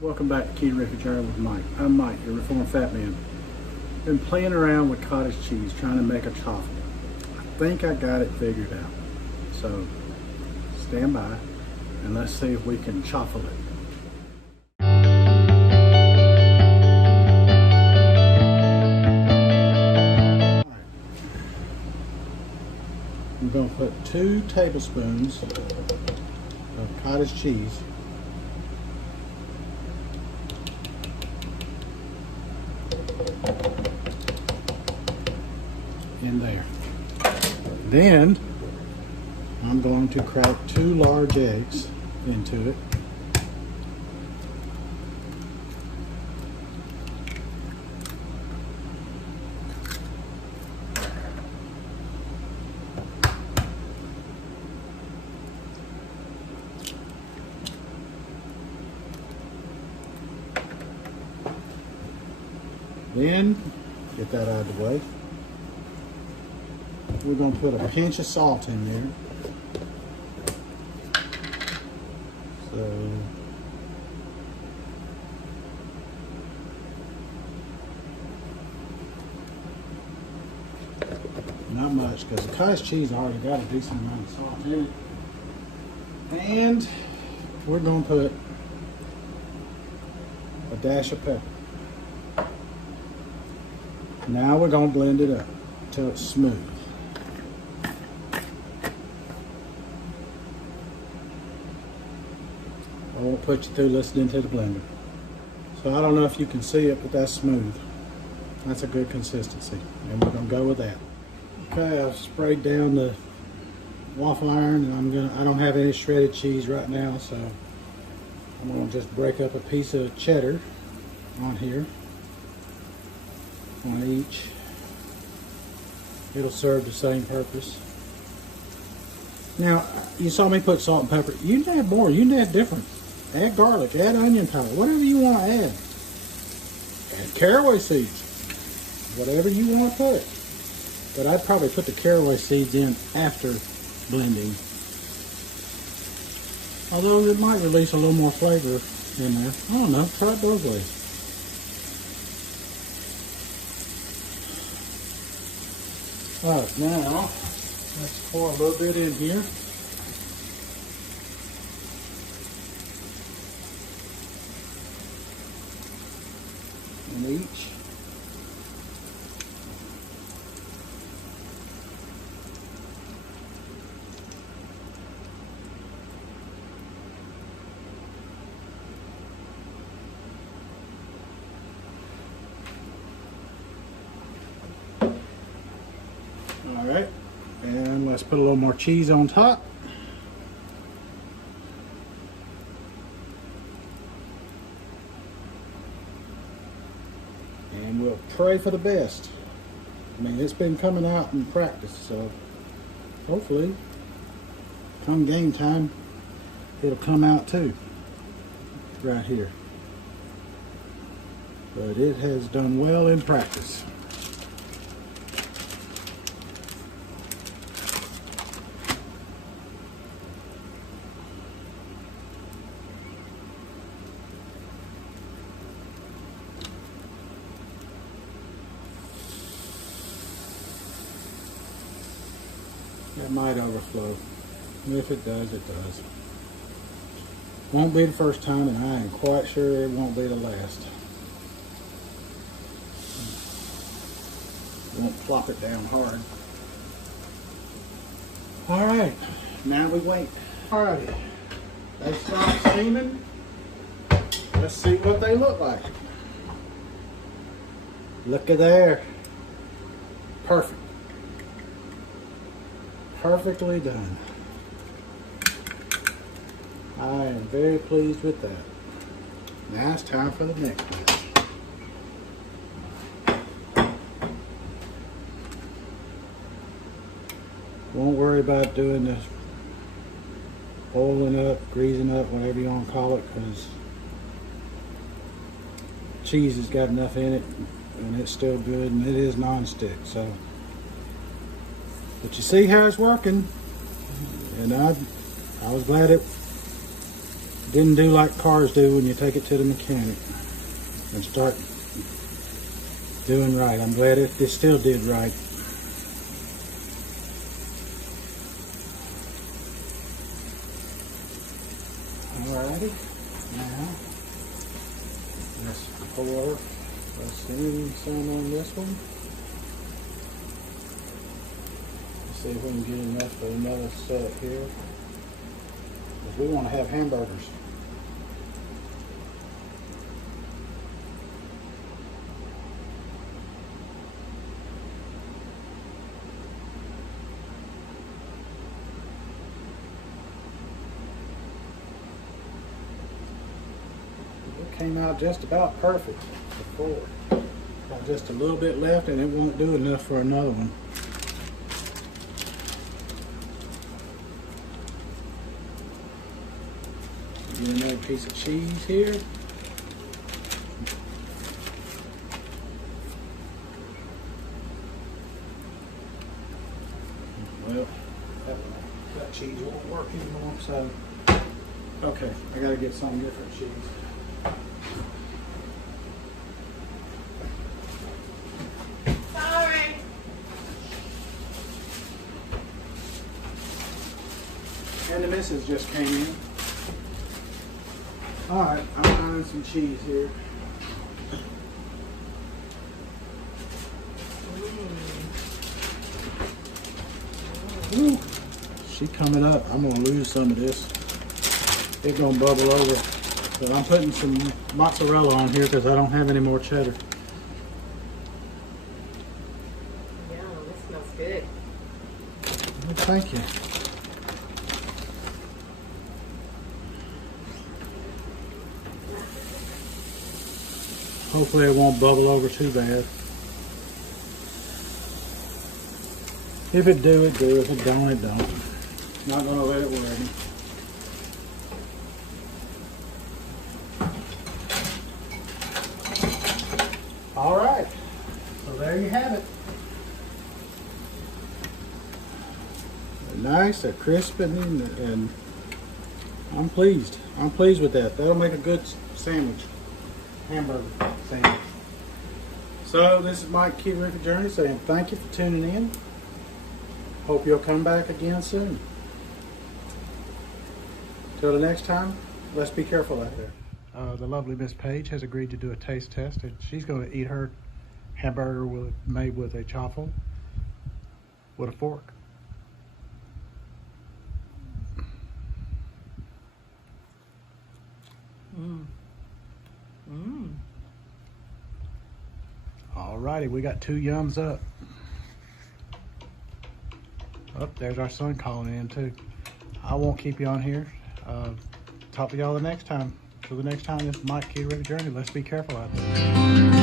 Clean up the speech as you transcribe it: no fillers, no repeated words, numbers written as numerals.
Welcome back to Keto Journey with Mike. I'm Mike, your reformed fat man. Been playing around with cottage cheese, trying to make a chaffle. I think I got it figured out. So stand by and let's see if we can chaffle it. I'm going to put 2 tablespoons of cottage cheese in there. Then I'm going to crack 2 large eggs into it. Then, get that out of the way. We're going to put a pinch of salt in there. So, not much because the cottage cheese already got a decent amount of salt in it. And we're going to put a dash of pepper. Now we're going to blend it up until it's smooth. I won't put you through listening to the blender. So I don't know if you can see it, but that's smooth. That's a good consistency, and we're going to go with that. Okay, I've sprayed down the waffle iron, and I don't have any shredded cheese right now, so I'm going to just break up a piece of cheddar on here. On each. It'll serve the same purpose. Now, you saw me put salt and pepper. You can add more, you can add different. Add garlic, add onion powder, whatever you want to add. Add caraway seeds, whatever you want to put. But I'd probably put the caraway seeds in after blending. Although it might release a little more flavor in there. I don't know, try it both ways. Alright, now let's pour a little bit in here. In each. Alright, and let's put a little more cheese on top. And we'll pray for the best. I mean, it's been coming out in practice, so hopefully come game time it'll come out too, right here. But it has done well in practice. That might overflow. If it does, it does. Won't be the first time, and I am quite sure it won't be the last. Won't plop it down hard. Alright, now we wait. Alright, they stop steaming. Let's see what they look like. Look at there. Perfect. Perfectly done. I am very pleased with that. Now it's time for the next one. Won't worry about doing this oiling up, greasing up, whatever you want to call it, because cheese has got enough in it and it's still good, and it is non-stick. So, but you see how it's working, and I was glad it Didn't do like cars do when you take it to the mechanic and start doing right. I'm glad it still did right. Alrighty, now let's pour some on this one. Let's see if we can get enough for another set here. Because we want to have hamburgers. Came out just about perfect before. Got just a little bit left and it won't do enough for another one. Get another piece of cheese here. Well, that cheese won't work anymore, so okay, I gotta get some different cheese. And the missus just came in. Alright, I'm finding some cheese here. Ooh, she coming up. I'm gonna lose some of this. It's gonna bubble over. But I'm putting some mozzarella on here because I don't have any more cheddar. Yeah, this smells good. Well, thank you. Hopefully it won't bubble over too bad. If it do, it do. If it don't, it don't. Not gonna let it worry me. All right, so there you have it. They're nice, they're crisp, and I'm pleased. I'm pleased with that. That'll make a good sandwich. Hamburger sandwich. So this is Mike Keto Journey saying thank you for tuning in. Hope you'll come back again soon. Till the next time, let's be careful out there. The lovely Miss Paige has agreed to do a taste test, and she's going to eat her hamburger made with a chaffle with a fork. Alrighty, we got 2 yums up. Oh, there's our son calling in too. I won't keep you on here. Talk to y'all the next time. Till the next time, this is Mike Keto Journey. Let's be careful out there.